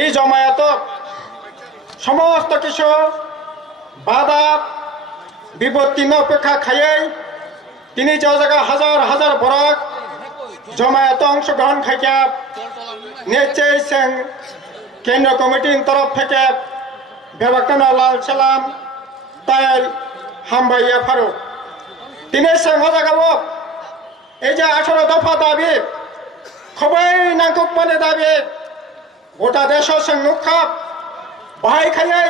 এই জমায়েত সমস্ত কিছু বাধা বিপত্তি অপেক্ষা খাইয়াই তিনি যে জায়গা হাজার হাজার বরক জমায়েত অংশগ্রহণ খাইয়া নিশ্চয়ই কেন্দ্র কমিটির তরফ থেকে বেবাক্তানা লাল সালাম তাই হামবাইয়া ফারুক তিনি হজাগাবো এই যে 18 দফা দাবি খুবই নাকুক মানে দাবি গোটা দেশ নুখাপ বাহাই খাইয়াই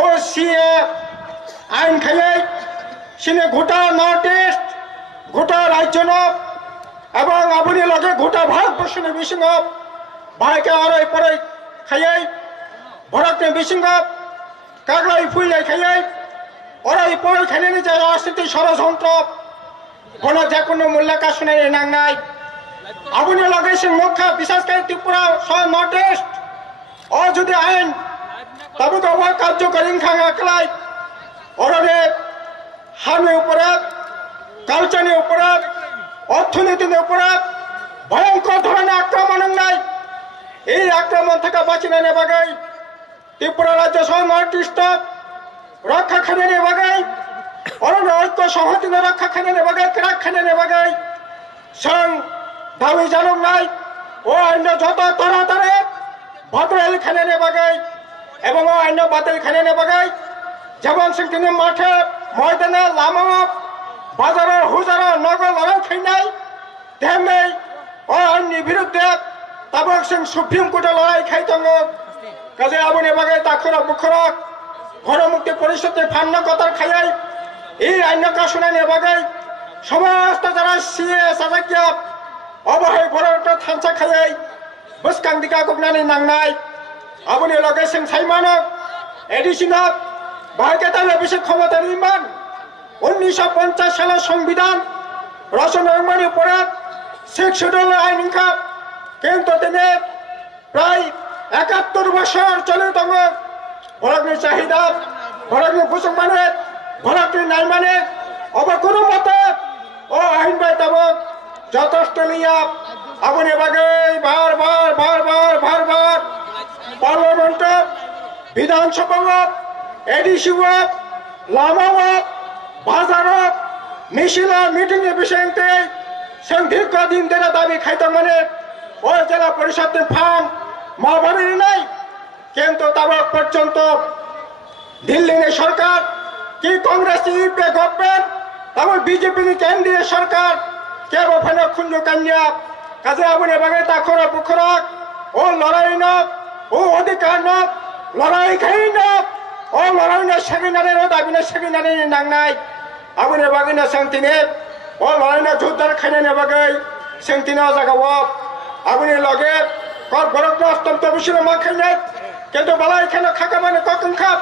ও সিএ আইন খাইয়াই সিনে গোটা নর্থ ইস্ট গোটা রাজ্য এবং আপনি লগে গোটা ভারতবর্ষের বিসিং ভাইকে অরই পরে খাইয়াই ভরতের বিসিং কাগলাই ফুইলাই খাইয়াই অরই পরে খাইলে যে রাজনীতি ষড়যন্ত্র কোন যে কোনো মূল্যাকা শুনে নাংনাই আপনি লগে সে মুখ্য বিশেষ করে ত্রিপুরা সহ নর্থ ইস্ট ও যদি আইন তবে তো কার্যকরী খাই অরণে হামের উপরে কালচারের উপরে অর্থনীতির উপরে ভয়ঙ্কর ধরনের আক্রমণ নাই এই আক্রমণ থেকে বাঁচিয়ে নেবাগাই ত্রিপুরা রাজ্য সহ নর্থ ইস্ট রক্ষা খানে নেবাগাই অরণ্য ঐক্য সংহতি রক্ষা খানে নেবাগাই ক্রাক খানে নেবাগাই সং দাবি জানুক নাই ও অন্য যত তাড়াতাড়ি ভদ্রাইল খানে নেবাগাই এবং ও অন্য বাতিল খানে নেবাগাই যেমন তিনি মাঠে ময়দানে লামা বাজারের হুজার নগর লড়াই খাই নাই তেমনি ও আইনের বিরুদ্ধে তাবক সিং সুপ্রিম কোর্টে লড়াই খাই দङ কাজে আবনে বাগে তাখরা বুখরা গণমুক্তি পরিষদের ফান্ন কথার খাইয়াই এই আইন কাশুনানি বাগে সমস্ত যারা সিএ সাজাকিয়া অবহাই ভরটা থানসা খাইয়াই বসকাং দিকা গগনানি নাংনাই আবনে লগে সিং সাইমানক এডিশনাল ভারতে তাহলে বেশি ক্ষমতার ইমান 1950 সালের সংবিধান রচনার উপরে 6 শিডিউল আইন খাপ কিন্তু তিনি প্রায় 71 বছর চলে দङ ভরকনি চাহিদা ভরকনি বুসুক মানে ভরকনি নাই মানে অবা কোনো মতে ও আইন বাই তাব যথেষ্ট লিয়া আপনি বাগে বারবার পার্লামেন্ট বিধানসভা এডিসি লামা বাজারত মিছিল মিটিং এর বিষয়তে দীর্ঘদিন ধরে দাবি খাইতে মানে ওই জেলা পরিষদের ফার্ম মহাবাড়ির নাই কিন্তু তারপর পর্যন্ত দিল্লি সরকার কি কংগ্রেস ইউপি গভর্নমেন্ট তারপর বিজেপি কেন্দ্রীয় সরকার কে ওখানে খুঞ্জ কান্যা কাজে আপনি বাগে তাখরা বুখরা ও লড়াই না ও অধিকার না লড়াই খাই না ও লড়াই না সেমিনারের দাবি না সেমিনারে নাংনাই আপনি বাগে না শান্তিনে ও লড়াই না যোদ্ধার খাইনে না বাগে শান্তিনা জাগাব আপনি লগে বরফ অস্তন্ত বেশি মা খাই নাই কিন্তু বালাই খানা খাকা মানে কখন খাপ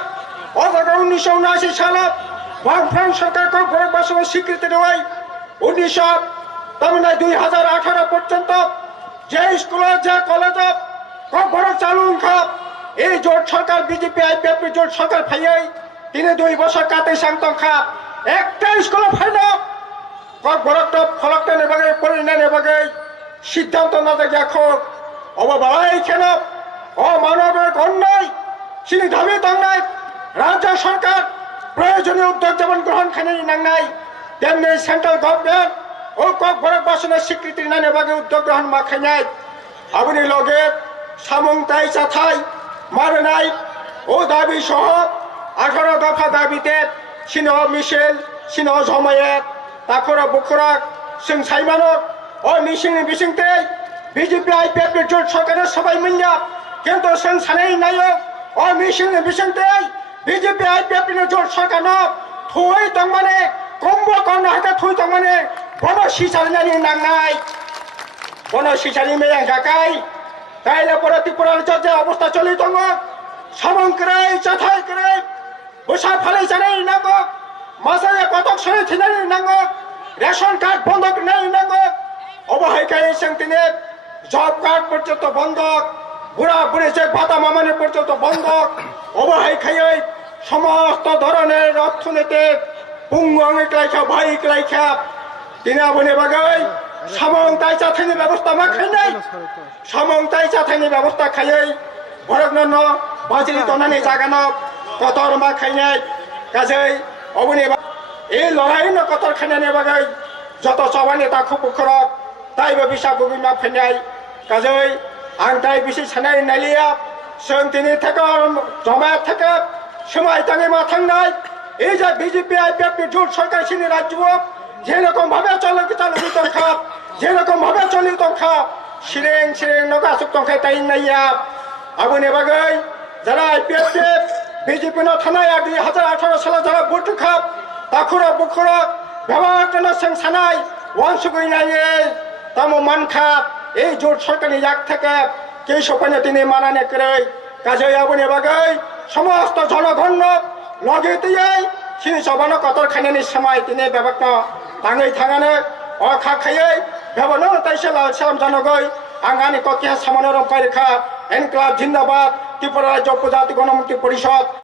ও জায়গা 1979 সালত ফ্রান্স সরকার বরফ বাসনের স্বীকৃতি দেওয়াই 2018 পর্যন্ত যে স্কুলে যে কলেজে বরফ চালু খাপ এই জোট সরকার বিজেপি আইপিএফ জোট সরকার ফাইয়াই তিনি 2 বছর কাতে সাংতং খাপ একটা স্কুলে ফাইনা বরফটা ফলকটা নেবাগে পরিণা নেবাগে সিদ্ধান্ত না দেখে এখন অবাই কেন ও মানবের অন্যায় তিনি দাবি নাই রাজ্য সরকার প্রয়োজনীয় উদ্যোগ যেমন গ্রহণ খানি নাংনাই তেমনি সেন্ট্রাল গভর্নমেন্ট ও বরফ বাসনের স্বীকৃতি না নেবাগে উদ্যোগ গ্রহণ মাখাই নাই আপনি লগে সামংতাই চাথাই মারে নাই ও দাবি সহ 18 দফা দাবিতে সিনহ মিছিল সিনহ জমায়েত তাখরা বুখরা সিং সাইমানক ও মিছিল বিসিংতে বিজেপি আইপিএফ জোট সরকারের সবাই মিলিয়া কিন্তু সিং সানেই নায়ক ও মিছিল বিসিংতে বিজেপি আইপিএফ জোট সরকার থুই দং মানে কুম্ভকর্ণ হাতে থুই দং মানে বড় সিসারি নাংনাই বড় সিসারি মেয়ে ঢাকাই তাইলে পরে ত্রিপুরার যে অবস্থা চলে দङ সামং করে চাথাই করে বসা ফালে জানাই নাঙ্গ মাসে কতক সরে থিনাই নাঙ্গ রেশন কার্ড বন্ধক নেই নাঙ্গ অবহাইকাই তিনি জব কার্ড পর্যন্ত বন্ধক বুড়া বুড়ি যে ভাতা মামানি পর্যন্ত বন্ধক অবহাইকাই সমস্ত ধরনের অর্থনীতিক পুঙ্গ অনেক লাইখা ভাইক লাইখা তিনি আপনি বাগাই সামং তাই চাথাইনি ব্যবস্থা মা খাই নাই সামং তাই চাথাইনি ব্যবস্থা খাইয়াই भरगनन बाजिरि तनानि जागानो कतर मा खाइनाय गाजै अबनि এই লড়াই ন কতর খাইনাनि बागै যত सभा नेता खुबुखरक ताइबो बिसा बुबिमा फैनाय गाजै आं ताइ बिसि सानाय नालिया जों दिनै थेका जमा थेका समाय ताङै मा थांनाय এই যে বিজেপি আইপিএফ জোট সরকার সিনি রাজ্য যেরকম ভাবে চালিত দংখা যেরকম ভাবে চালিত দংখা সিরেং সিরেং নগাসুক দংখাই তাই নাইয়া আগুনে বাগৈ যারা আইপিএফ বিজেপি ন থানায় 2018 সালে যারা ভোট খাপ তাখুরা বুখুরা ব্যবহার সং সানাই ওয়ানসুগুই নাইয়ে তামো মানখা এই জোট সরকারি এক থেকে কে সপানে তিনি মানানে করে কাজে আগুনে বাগৈ সমস্ত জনগণ লগে দিয়ে সিনি সবানো কতর খাইনানি সময় তিনি ব্যবহার তাঙै थाङानो अखा खायै ব্যবহার তাইছে লাল সালাম জানগৈ आंगानि ककिया सामानरम पाइरेखा एनक्लाब जिंदाबाद त्रिपुरा रायजो उपजाति गणमुक्ति परिषद।